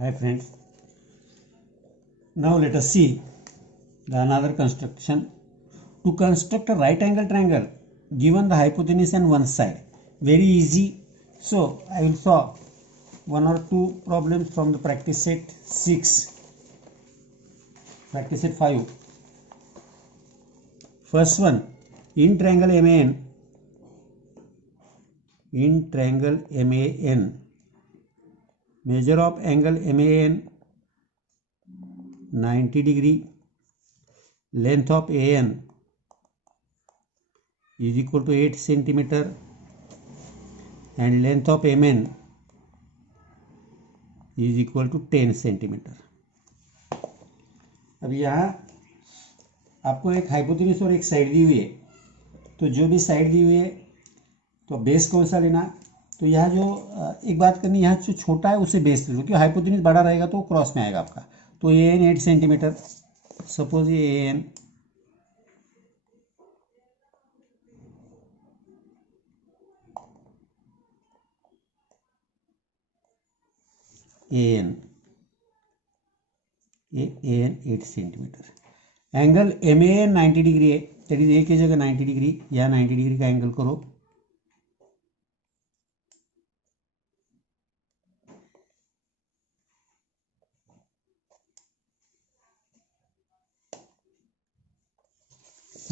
Hi friends, now let us see the another construction. To construct a right angle triangle given the hypotenuse and one side, very easy. So I will solve one or two problems from the practice set 6, practice set 5. First one, in triangle MAN, measure of angle MAN 90 degree, length of AN is equal to 8 centimeter and length of MN is equal to 10 centimetre. अब यहाँ आपको एक hypotenuse और एक side दी हुई है, तो जो भी साइड दी हुई है तो बेस कौन सा लेना. तो यहाँ जो एक बात करनी, यहाँ जो छोटा है उसे बेस ले लो, क्योंकि हाइपोटेन्यूज बड़ा रहेगा तो क्रॉस में आएगा आपका. तो ए एन 8 सेंटीमीटर, सपोज ये A N AN 8 centimetre. Angle MAN 90 degree है, दैट इज ए की जगह 90 डिग्री, या 90 डिग्री का एंगल करो.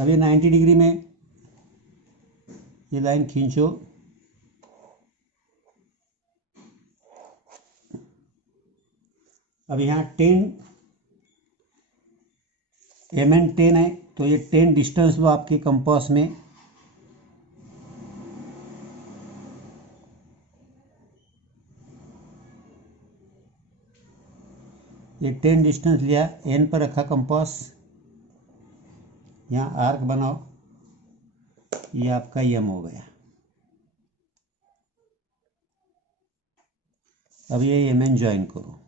अब ये 90 डिग्री में ये लाइन खींचो. अब यहाँ 10 MN 10 है, तो ये 10 डिस्टेंस लो आपके कंपास में. ये 10 डिस्टेंस लिया, एन पर रखा कंपास, यहाँ आर्क बनाओ, ये आपका यम हो गया. अब ये MN ज्वाइन करो,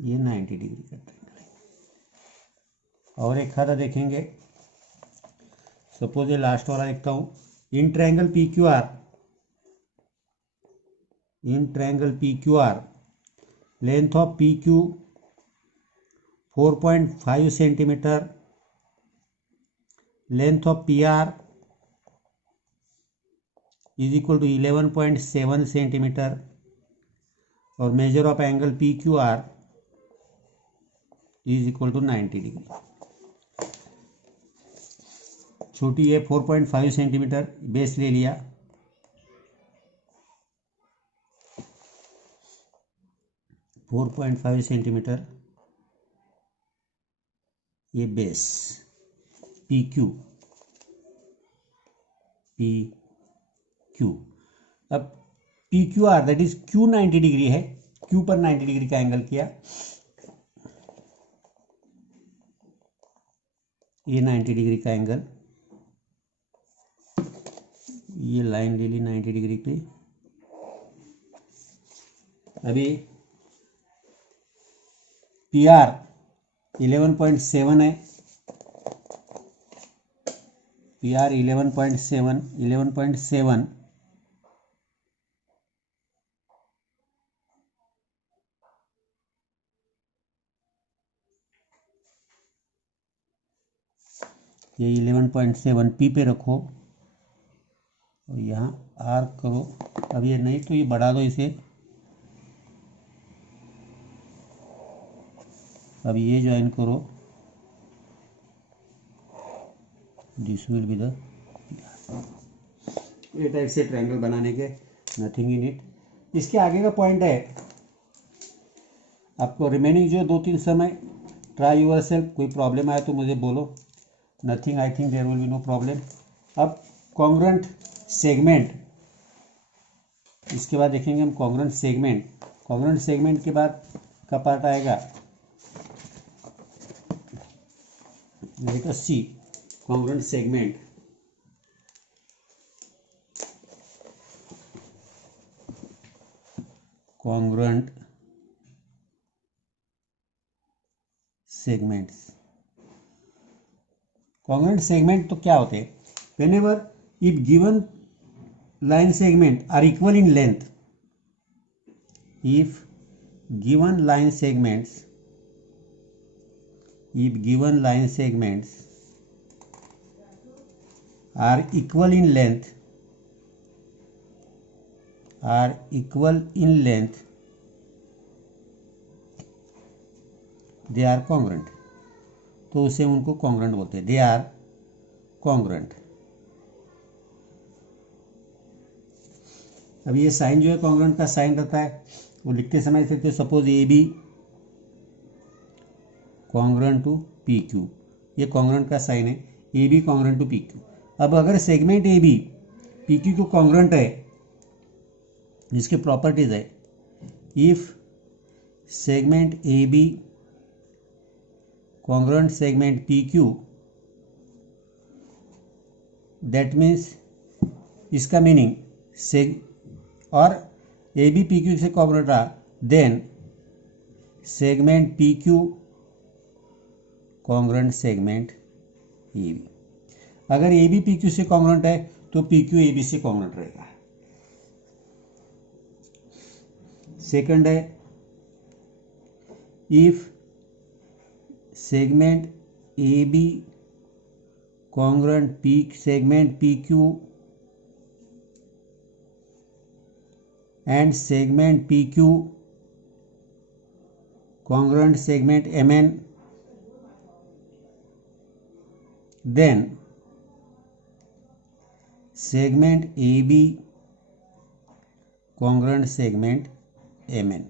ये 90 डिग्री का ट्रायंगल है. और एक खादा देखेंगे, सपोज ये लास्ट वाला देखता हूँ. In triangle PQR, length of PQ 4.5 centimetre, length of PR is equal to 11.7 centimetre, और measure of angle PQR is equal to 90 degree. छोटी है 4.5 सेंटीमीटर, बेस ले लिया. फोर 4.5 सेंटीमीटर ये बेस PQ. अब PQR that is Q 90 degree है, Q पर 90 degree का एंगल किया, ये 90 डिग्री का एंगल, ये लाइन ले ली 90 डिग्री पे. अभी PR 11.7 है, PR 11.7, ये 11.7 P पे रखो और यहाँ आर्क करो. अब ये नहीं तो ये बढ़ा दो इसे. अब ये ज्वाइन करो, दिस विल बी द ये टाइप से ट्रायंगल बनाने के, नथिंग इन इट. इसके आगे का पॉइंट है आपको रिमेनिंग जो 2-3 समय ट्राई यूर सेल्फ. कोई प्रॉब्लम आए तो मुझे बोलो, nothing, I think there will be no problem. अब कॉन्ग्रुएंट सेगमेंट, इसके बाद देखेंगे हम कॉन्ग्रुएंट सेगमेंट के बाद का पार्ट आएगा. Let us see congruent segment. Congruent segment तो क्या होते हैं? Whenever if given line segment are equal in length, if given line segments are equal in length, they are congruent, तो उसे उनको congruent बोलते हैं, they are congruent। अब ये साइन जो है congruent का साइन रहता है, वो लिखते समय लिखते हैं, suppose A B congruent to P Q, ये congruent का साइन है, A B congruent to P Q. अब अगर segment A B P Q को congruent है, जिसके प्रॉपर्टीज है, if segment A B congruent segment PQ, that means इसका मीनिंग और ए बी पी क्यू से congruent रहा, then segment P Q congruent segment A B. अगर ए बी पी क्यू से congruent है तो पी क्यू ए बी से congruent रहेगा। सेकंड है, if segment A B congruent segment P Q and segment P Q congruent segment MN, then segment AB congruent segment MN।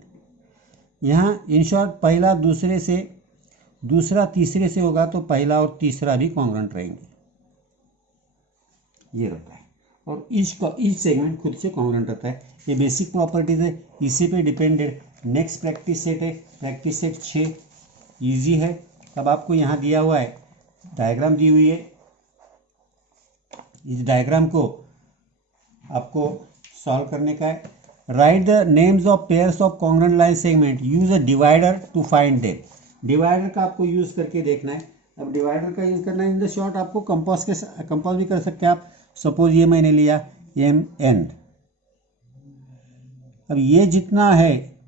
यहाँ in short पहला दूसरे से, दूसरा तीसरे से होगा तो पहला और तीसरा भी कॉन्ग्रुएंट रहेंगे, ये रहता है। और ईच सेगमेंट खुद से कॉन्ग्रुएंट रहता है। ये बेसिक प्रॉपर्टीज है, इसी पे डिपेंडेड। नेक्स्ट प्रैक्टिस सेट है, प्रैक्टिस सेट 6 इजी है। अब आपको यहाँ दिया हुआ है, डायग्राम दी हुई है, इस डायग्राम को आपको सॉल्व करने का है। Write the names of pairs of congruent line segment, use a divider to find them. Divider का आपको यूज करके देखना है। अब डिवाइडर का यूज करना है इन द शॉर्ट, आपको कंपास भी कर सकते हैं आप। सपोज ये मैंने लिया MN, अब ये जितना है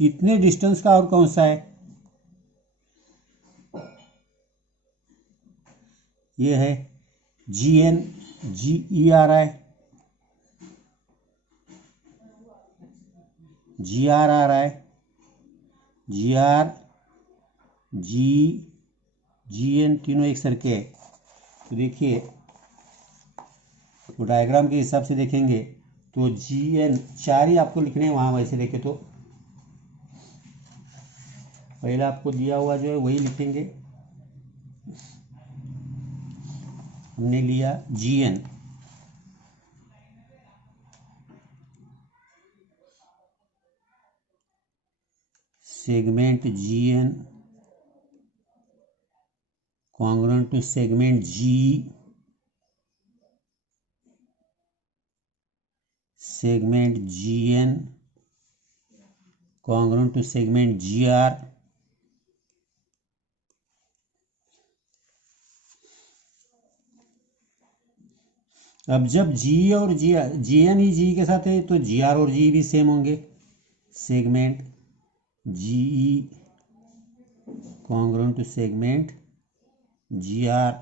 इतने डिस्टेंस का और कौन सा है, ये है GN, GE आ रहा है, GR आ रहा है, GR, GN तीनों एक सर के है। तो देखिए, तो डायग्राम के हिसाब से देखेंगे तो GN 4 ही आपको लिखने हैं वहाँ। वैसे देखे तो पहले आपको दिया हुआ जो है वही लिखेंगे। हमने लिया GN, segment GN congruent to segment GE, segment GN congruent to segment GR, अब जब GE और GN ही GE के साथ है तो GR और GE भी सेम होंगे। Segment GE congruent to segment GR।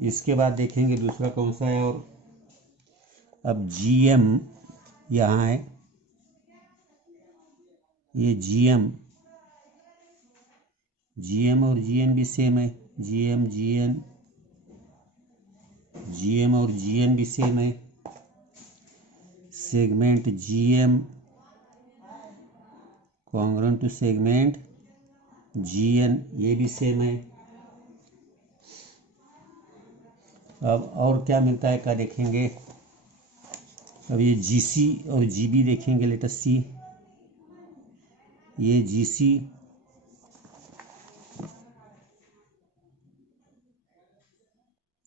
इसके बाद देखेंगे दूसरा कौन सा है। और अब GM यहाँ है, ये GM और GN भी सेम है। GM और GN भी सेम है। Segment GM congruent to segment GN, ये भी सेम है। अब और क्या मिलता है, क्या देखेंगे। अब ये GC और GB देखेंगे। लेट अस सी, ये GC,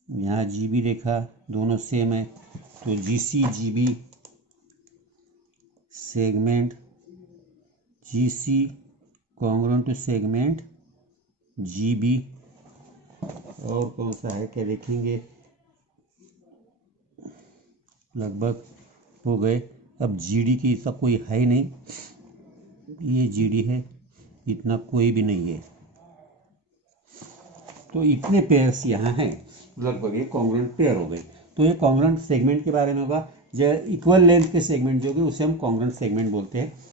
यहाँ GB देखा, दोनों सेम है। तो GC GB, segment GC congruent to segment GB। और कौन सा है क्या देखेंगे। लगभग हो गए। अब जीडी की इसका कोई है ही नहीं, ये जीडी है, इतना कोई भी नहीं है, तो इतने पेयर्स यहाँ हैं, लगभग ये कॉन्ग्रुएंट पेयर हो गए। तो ये कॉन्ग्रुएंट सेगमेंट के बारे में होगा। जो इक्वल लेंथ के सेगमेंट जो होंगे उसे हम कॉन्ग्रुएंट सेगमेंट बोलते हैं।